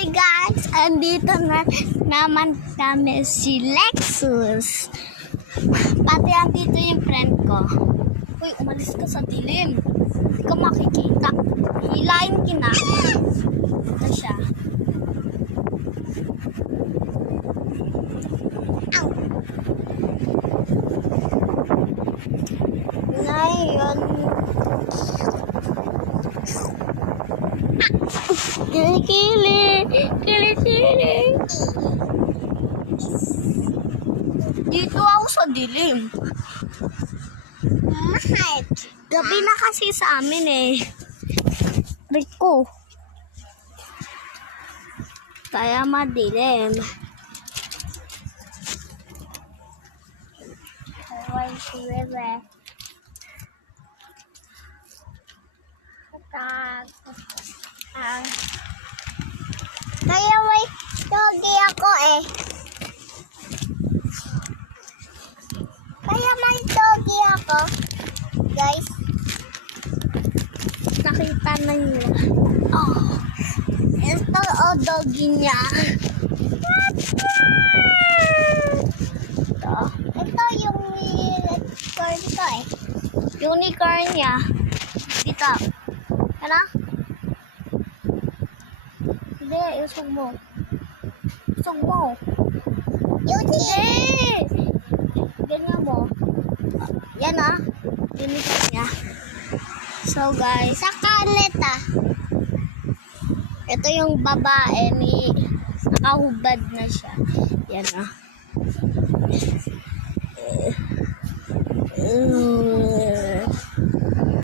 Hi guys! Andito na naman kami si Lexus. Pati andito yung friend ko. Uy, umalis ka sa dilim. Hindi ka makikita. Hilain kita. Ito siya. Ow! Ngayon. Kilikili! Kilikili! Dito ako sa dilim. Mahal. Gabi na kasi sa amin eh. Rico. Kaya madilim. Ay, si Bebe. Kaya may doggy ako eh. Kaya may doggy ako. Guys. Nakita na niyo. Oh. Ito o doggy niya. Ito yung unicorn ko eh. Unicorn niya. Dito. Ano? Hindi, usog mo. Usog mo. Hindi! Ganyan mo. Yan ah. Unicorn niya. So guys. Sa kanet ah. Ito yung babae ni nakahubad na siya. Yan ah.